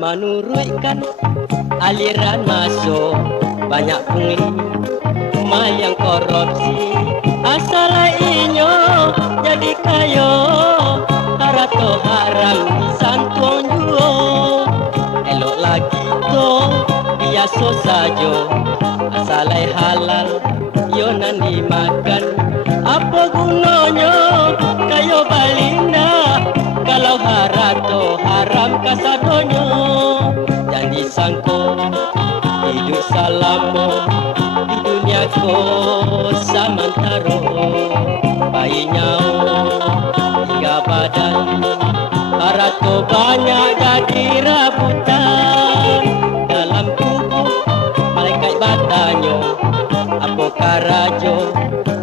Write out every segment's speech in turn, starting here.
menurutkan aliran masuk banyak pungli yang korupsi asal inyo jadi kayo harato haram disantuang juo elok lagi to biasa sajo asalai halal yo nani makan apa gunanya kayo balinda kalau harato haram kasadonyo jangan disangko hidup salamo di dunia ko samantaro bayinya hingga badan harato banyak jadi rabutan dalam tubuh malaikat batanyo apa karajo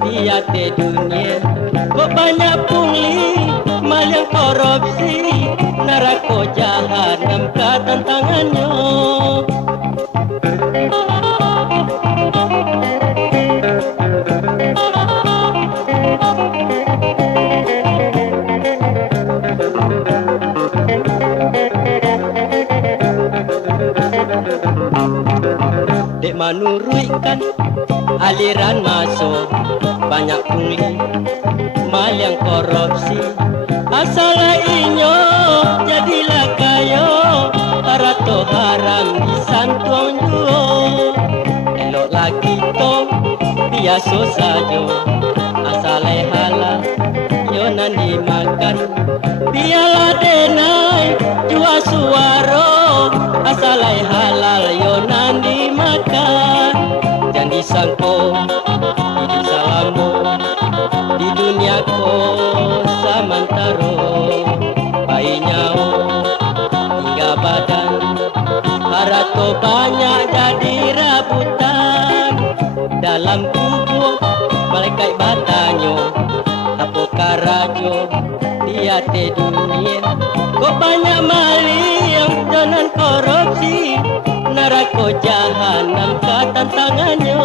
dia te dunia kok banyak pungli mal yang korupsi neraka jahanam ka tantangannya. Dek menurutkan aliran masuk banyak pungli mal yang korupsi asal inyo jadilah kayo harato haram disantuang juo elok lagi to biasa sajo asal halal yo nani makan biarlah denai jua suaro asal halal yo nani makan jangan disangko hidup salamu di dunia ko samantaro bayinya hingga badan harato banyak jadi rabutan dalam tubuh malaikat batanyo apa karajo dia te dunia kok banyak mali yang jangan korupsi neraka jahanam ka tantangannya.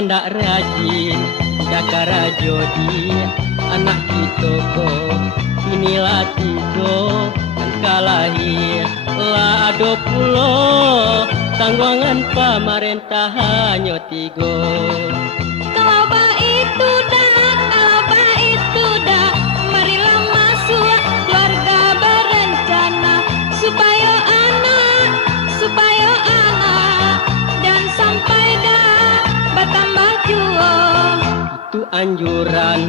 mandak rajin dakara jodi anak kita ko inilah tigo kalahi lah 20 tanggungan pemerintahannya tigo. Kalau itu dah, marilah masuk keluarga berencana supaya anak dan sampai dah bertambah jua. Itu anjuran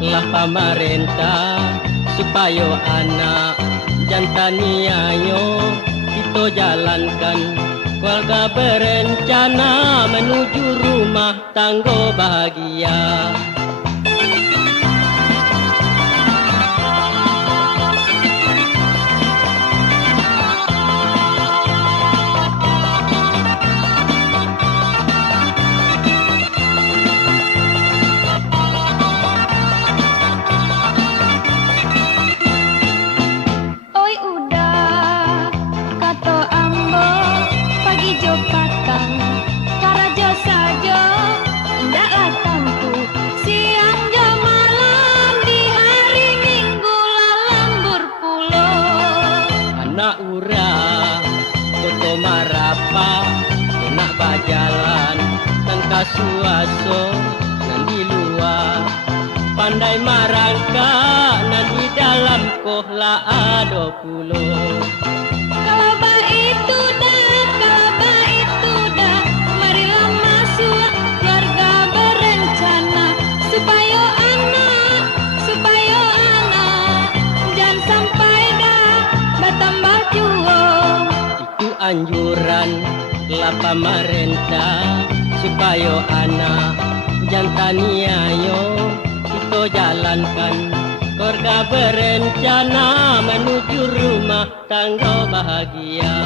lah pemerintah supaya anak jantaniayo kita jalankan keluarga berencana menuju rumah tangga bahagia. Oi udah kata ambo pagi jo patang karajo saja ndaklah tantu siang jo malam di hari Minggu lalambur pulau. Anak urang toto marapa enak bajalan dan kasuaso nan di luar pandai marangka nan di dalam kohla 20. Kalau itu dah, marilah masuk keluarga berencana supaya anak jangan sampai dah bertambah jua. Itu anjuran lah pemerintah supaya anak jantaniayo kita jalankan keluarga berencana menuju rumah tangga bahagia.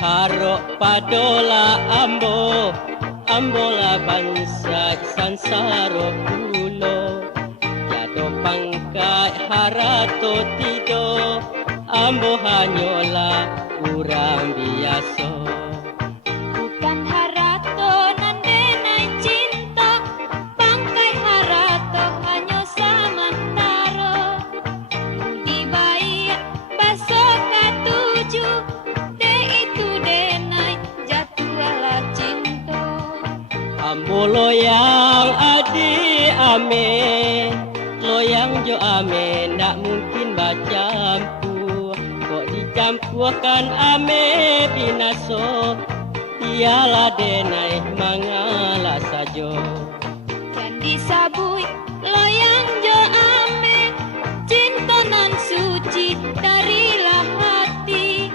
Harok padola ambola bangsa sansaro pulo. Jado pangkai harato tido, ambo hanyola kurang biasa. Bukan harato nandenai cinta, bangkai harato hanya samantara. Di bayi besok ketuju, de itu denai jatuhlah cinta. Ambo loyang adi ame, loyang jo ame, ndak mungkin bacampu. Kok dicampurkan ame binaso, ialah denai mangala sajo. Dan disabui loyang jo ame, cinta nan suci darilah hati.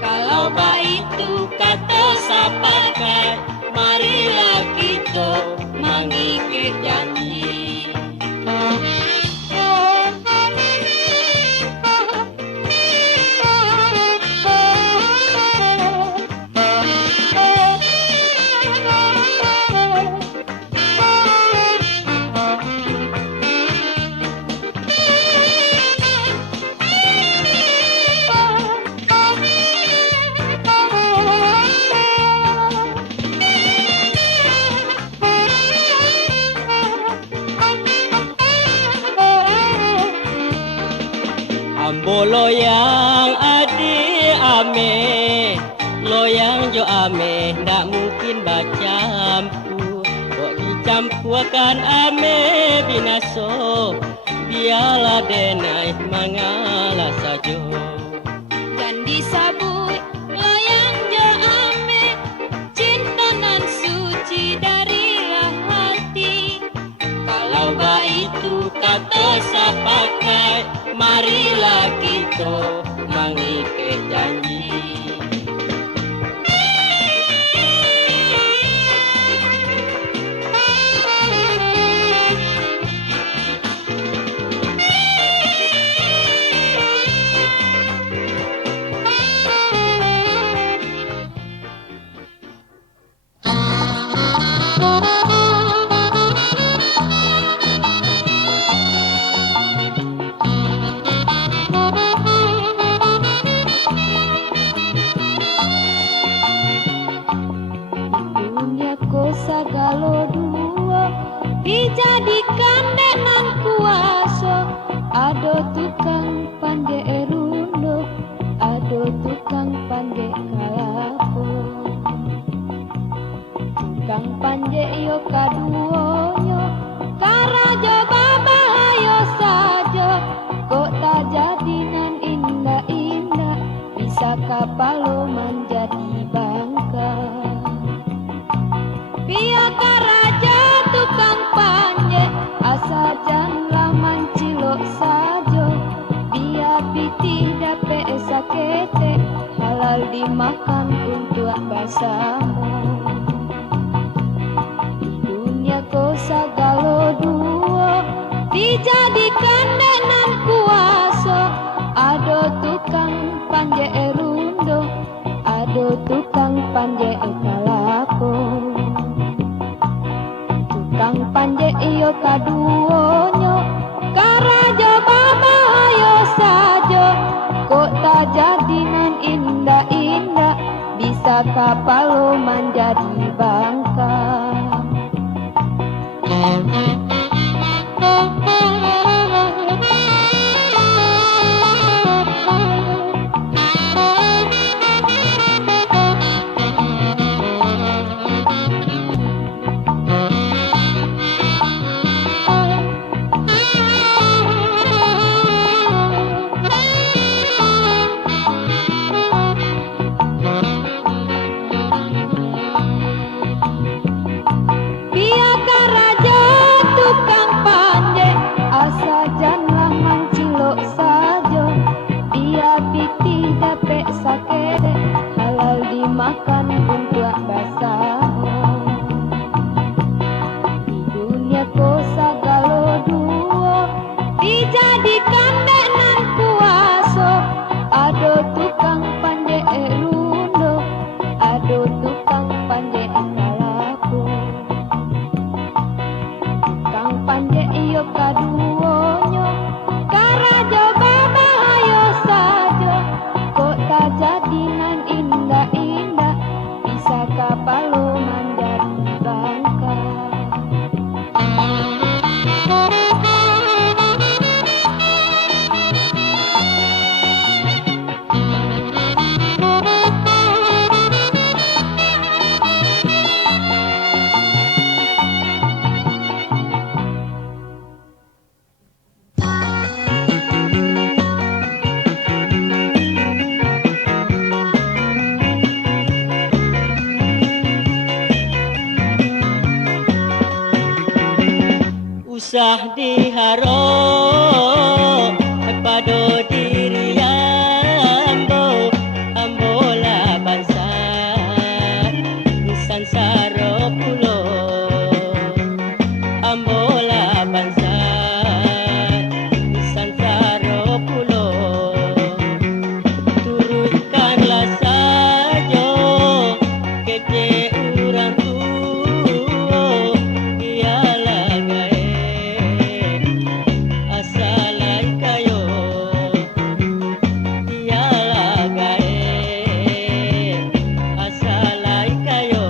Kalau baik itu kata sapakai, marilah kita mengikat janji. Ambo loyang adi ame, loyang jo ame, ndak mungkin bacampu. Kok dicampurkan ame binaso, biarlah denai mangala sajo. Dan disabui loyang jo ame, cinta nan suci darilah hati. Kalau baik itu kata sapakai, marilah kita mengikat janji. Sagalo dua dijadikan dengan kuasa. Ado tukang panje erundo, ado tukang panje kalapo. Tukang panje yo kaduonyo, karajo baba yo sajo. Kok tak jadi nan indah-indah, bisa kapalo menjadi bangka. Pia karaja tukang panje, asa janlah mancilok sajo. Dia piti dape sakete, halal dimakan untuk basamu. Di dunia ko sagalo duo, dijadikan dengan kuasa. Ado tukang panje erundo, ado tukang panje kalapo. Kang panje iyo kaduonyo, karajo baba yo sajo. Kok tak jadi nan indah-indah, bisa kapalo menjadi bangka. Makan untuk basamu. Di dunia ko sagalo duo, dijadikan dengan kuasa. Ado tukang panje erundo, usah diharo pado diri ambo ambola bangsa sansaro pulo ambola bangsa sansaro pulo turunkanlah sajo kece urang tuo ialah gae asalai kayo ialah gae asalai kayo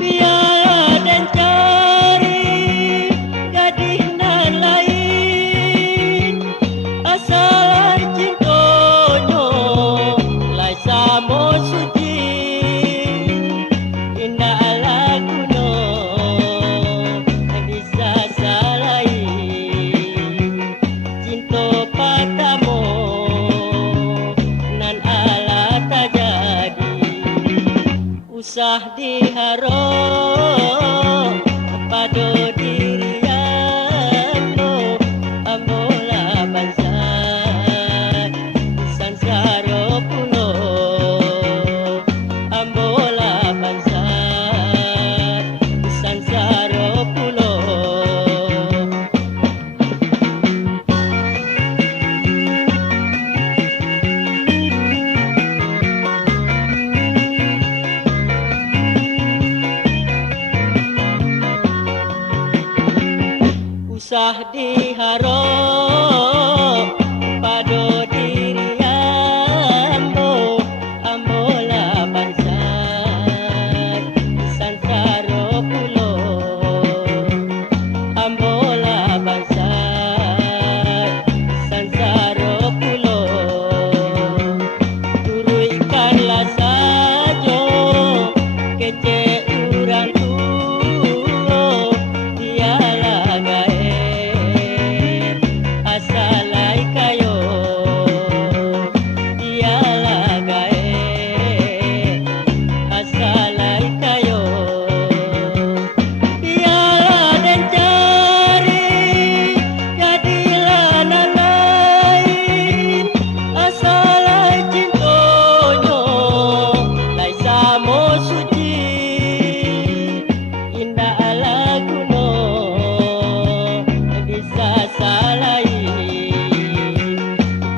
biaya dan cari gadis nan lain asalai cintonyo lai samo suci indah laguno bisa salai cinto padamu nan ala tajadi usah diharo pado diri ambola bangsa sansaro pulo ambola bangsa sansaro pulo usah diharo pado diri ambola bangsa sansaro pulo ambola bangsa sansaro pulo turunkanlah sajo kece urang tuo ialah gae asalai kayo ialah gae asalai kayo ialah dan cari jadilah nan lain asalai cintonyo lai samo suci indah laguno bisa salai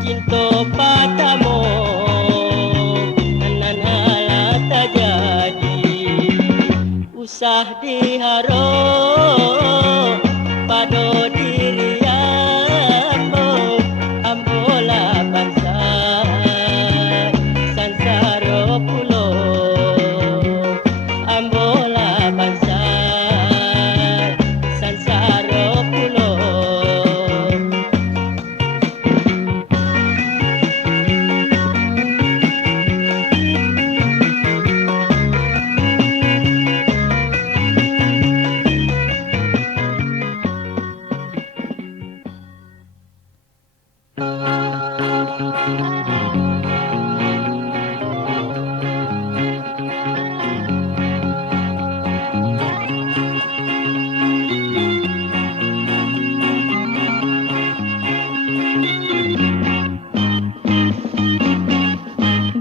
cinto padamu nan ala tajadi usah diharo pado diri ambola bangsa sansaro pulo ambola bangsa sansaro pulo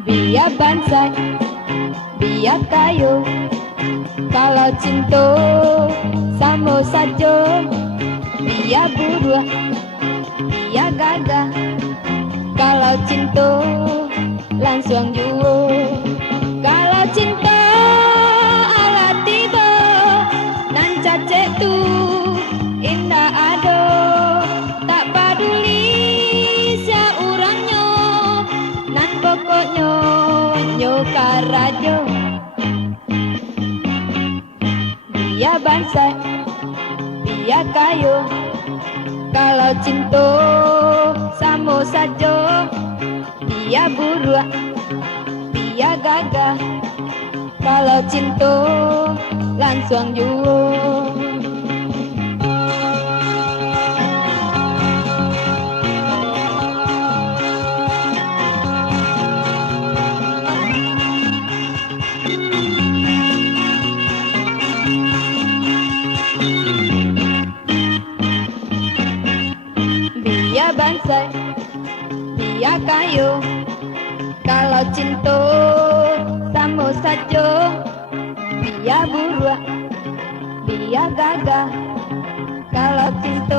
Biar bangsa, biar kayu. Kalau cinta sama saja. Biar buruh, biar gagah. Kalau cinta langsung jua. Kalau cinta ala tiba, nan cacek tu indah ado. Tak peduli sia urangnya, nan pokoknya nyoka rajo. Biar bangsa, biar kayu. Kalau cinta sama saja. Biar buruh, biar gagah. Kalau cinta langsung jua. saja, biar buruan, biar gagah. Kalau cinta